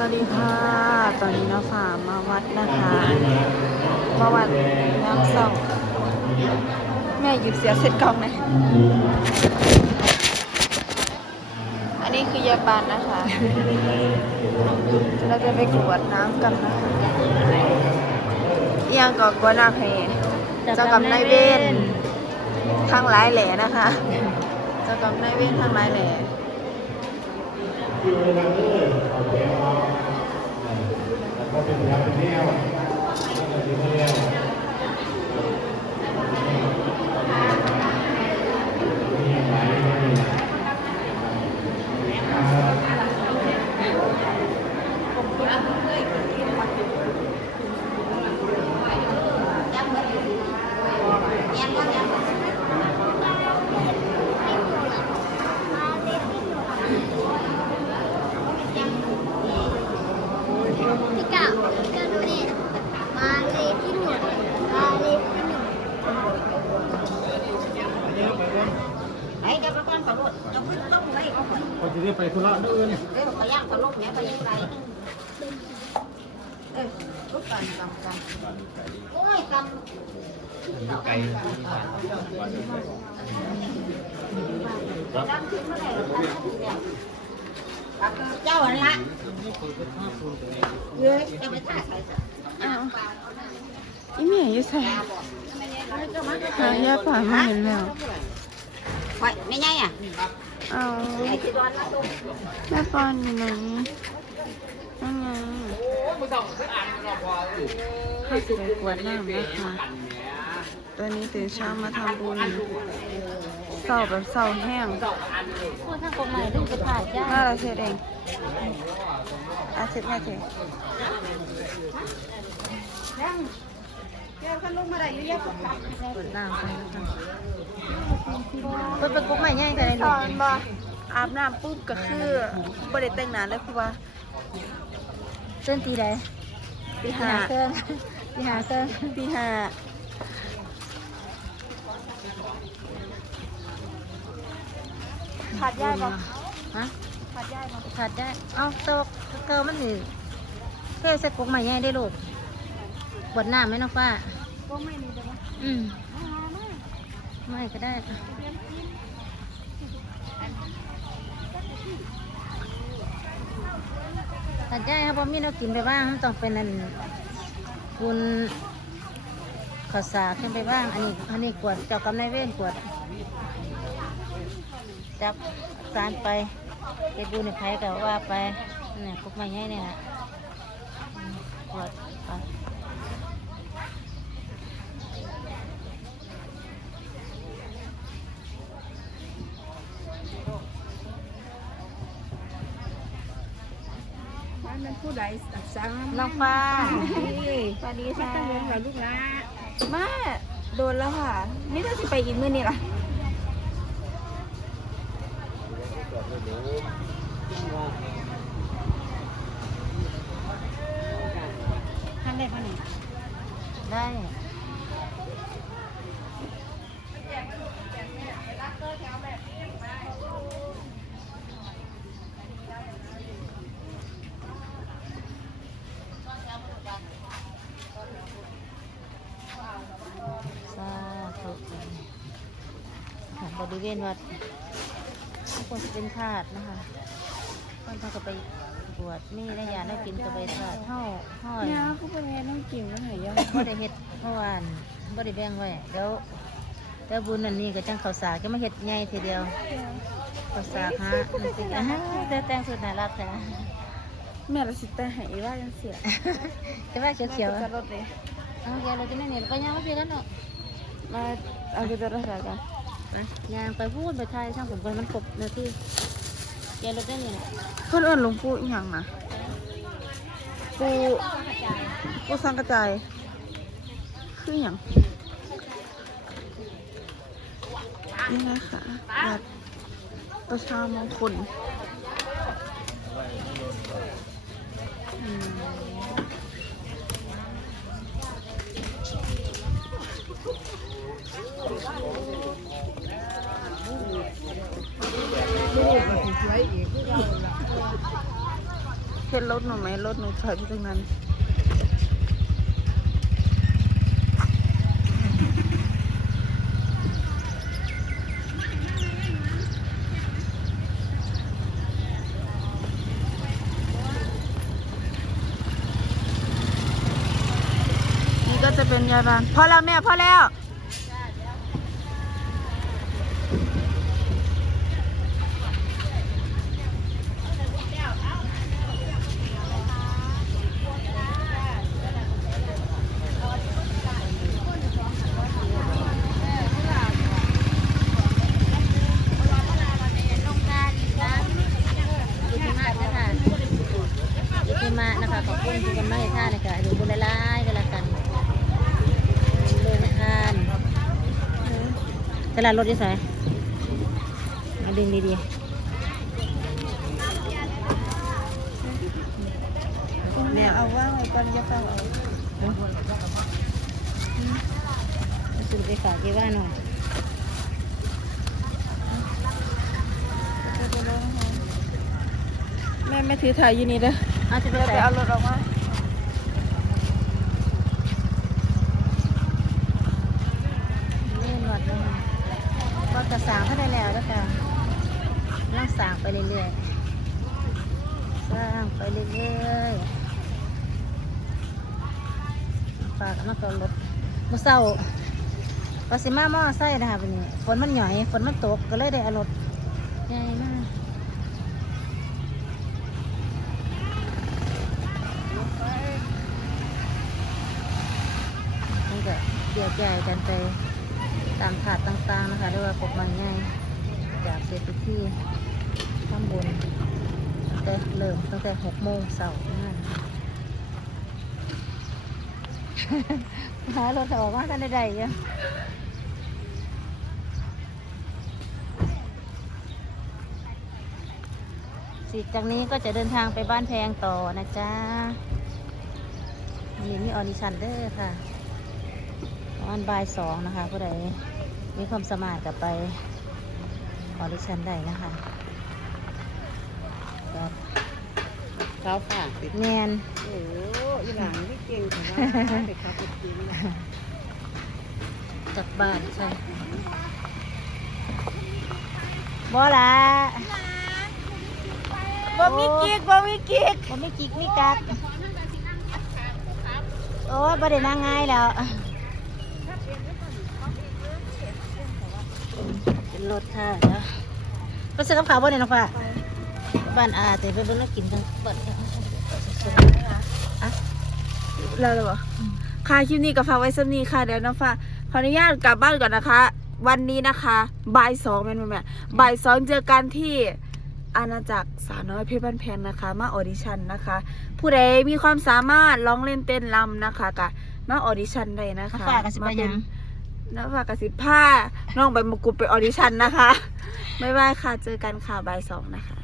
สวัสดีค่ะ ตอนนี้น้าฝ่ามาวัดนะคะ มาวัดน้ำส่องแม่หยิบเสียเสร็จกล่องเลยอันนี้คือยาปานนะคะ เราจะไปกรวดน้ำกันนะคะเอียงก่อกวนน้ำให้เจ้ากรรมนายเวรทางหลายแหล่นะคะ เจ้ากรรมนายเวรทางหลายแหล่ แล้วก็เป็นยาเป็นแนวแล้วก็เป็นแนวกะพี่กะดูดิมาเลยพี่หนวดมาเลยพี่หนวด ไอ้เดี๋ยวไปก่อนขอรถจะขึ้นต้มไว้เอาก่อน ไปธุระนู่นนี่ยเดี๋ยวขย่างขอรถเนี่ยไปยังไงเออลุกกันกำกันโอ้ยกำไกลกำขึ้นเมื่อไหร่เจ้าอันละเฮ้ยจะไปท่าใส่อ้าวอีเมียอยู่ใส่หายาป่ามาเห็นแล้ว ไว้ไม่ใช่อะเอาไอ้ที่โดนมาตุ้มแม่ปอนอยู่ไหนนั่นไงข้าสิไปกวดน้ำนะคะตอนนี้ตื่นเช้ามาทำบุญเศร้าแบบเศร้าแห้งพูดทางกฎหมายดูจะผ่านยากน่าเราเสร็จเองอาเสร็จแม่เสร็จเจ้าขันลงมาได้เยอะๆปุ๊บปั๊บกวดน้ำไปนะคะ เปิดเป็นกฎหมายง่ายกันเลยตอนบ่อาบน้ำปุ๊บก็คือบ่ได้แต่งหน้าเลยเพราะว่าเส้นตีใดตีหาห้าเครื่องตีหาเครื่องตีห้าขาดย่ายบ่ฮะขาดย่ายบ่ขาดได้เอ้าเตกเกอมันนี่เท่ใส่กฎหมายง่ายได้ลูกบดน้ำไหมน้องฟ้าก็ไม่มีแต่ว่าอืม ไม่ก็ได้ตัดใจครับผมมีเรากินไปบ้างต้องเป็นอันคุณข้าวสาขึ้นไปบ้าง อันนี้อันนี้กวดเจ้ากรรมนายเวรกวด จับการไปเก็บบุญในไผ่ก็ว่าไปเนี่ยพวกไม้ให้เนี่ยนะอืมกวด ไปมันผู้ใดสั่งน้องฟ้าสวัสดีค่ะ ตั้งวงเราลูกละแม่โดนแล้วค่ะ นี่ถ้าสิไปอีกมื้อนี่ล่ะทำได้ปะนี่ได้ สาธุค่ะบ ริเวณวัดทุกคนจะเป็นธาตุนะคะคนเขาก็ไปบวชมีได้ยาได้กินก็ไปธาตุเท่าห้อยเนี่ยเขาเป็นไงน้องกิ่งมันหายยากบ่ได้เฮ็ดเมื่อวานบ่ได้แบ่งไว้เดี๋ยวเดี๋ยวบุญอันนี้ก็จังข้าวสารก็มาเฮ็ดใหญ่ทีเดียวข้าวสารฮะนั่นสิอ่าฮะแต่แต่งสุดน่ารักแต่แม่ละสิแต่หายว่ายังเสียแต่ว่าเขียวๆจะอะรถเลยเอาแกเราจะนั่นนี่ไปย่างมาพี่กันเนาะมาเอาไปจะรักษากัน ไปย่างไปพูดไปไทยช่างผมไปมันครบนาทีแกรถได้นี่น่ะเพื่อนเอิญหลวงปู่อีหยังนะปูปูสังกระจายคืออย่างนี่นะคะวัดประชามงคลอืม ลูกก็สวยอีก เห็นรถหนูไหมรถหนูถอยไปตรงนั้นนี่ก็จะเป็นยายบานพอแล้วแม่พอแล้ว ลงการนะยุทธมานะคะยุทธมานะคะขอบคุณทุกคนมากเลยค่ะนะคะดูบุญละลายกันละกันเลยนะคะ ตลาดรถยี่สายเอาดึงดีๆแม่เอาว่างไว้ก่อนจะเข้าเอาสุดไปฝากเกว่าหน่อยแม่ไม่ถือถ่ายอยู่นี่เด้อเอาจะไปเราใส่ไปเอารถออกมา เล่นวัดเลย ก็จะสร้างเขาได้แล้วแล้วกันร่างสร้างไปเรื่อยๆสร้างไปเรื่อยๆฝากมากับรถมือเช้าปสิมาหม้อไซค์นะคะวันนี้ฝนมันหย่อยฝนมันตกก็เลยได้อารถใหญ่มากมันก็เดียวใหญ่กันไป ตามถาดต่างๆนะคะเรียกว่าปกมันง่ายจากเศรษฐีทำบุญตั้งแต่เริ่มตั้งแต่หกโมงเสาร์นั่นหารถออกมากันได้ๆยังสิจากนี้ก็จะเดินทางไปบ้านแพงต่อนะจ๊ะมีมีออดิชันเด้อค่ะประมาณบ่ายสองนะคะผู้ใด มีความสามารถกับไปออดิชั่นได้นะคะก็เขาฝากติดแมนโอ้ยหลานนี่เก่งแต่ว่าเด็กเขาติดจริงจากบ้านใช่บ่ละบ่มีกิ๊กบ่มีกิ๊กบ่ไม่จิกไม่กักโอ้ยบ่ได้นั่งง่ายแล้ว เป็นรถค่ะแล้วไปซื้อกับข้าวบ่เนี่ยน้องฟ้าบ้านอาแต่ไปเบิ่งแล้วกินกันบ่ได้อะแล้วเหรอค่ะคลิปนี้ก็ฝากไว้สักนี้ค่ะเดี๋ยวน้องฟ้าขออนุญาตกลับบ้านก่อนนะคะ วันนี้นะคะบ่ายสองแม่นบ่แม่บ่ายสองเจอกันที่อาณาจักรสาวน้อยเพชรบ้านแพงนะคะ มาออดิชั่นนะคะ ผู้ใดมีความสามารถร้องเล่นเต้นรำนะคะกะมาออดิชั่นได้นะน้องคะฟ้าก็สิไปหยัง น้องฟ้ากกระสิบผ้าน้องใบมะกรูดไปออดิชั่นนะคะ บ๊ายบายค่ะ เจอกันค่ะบ่ายสองนะคะ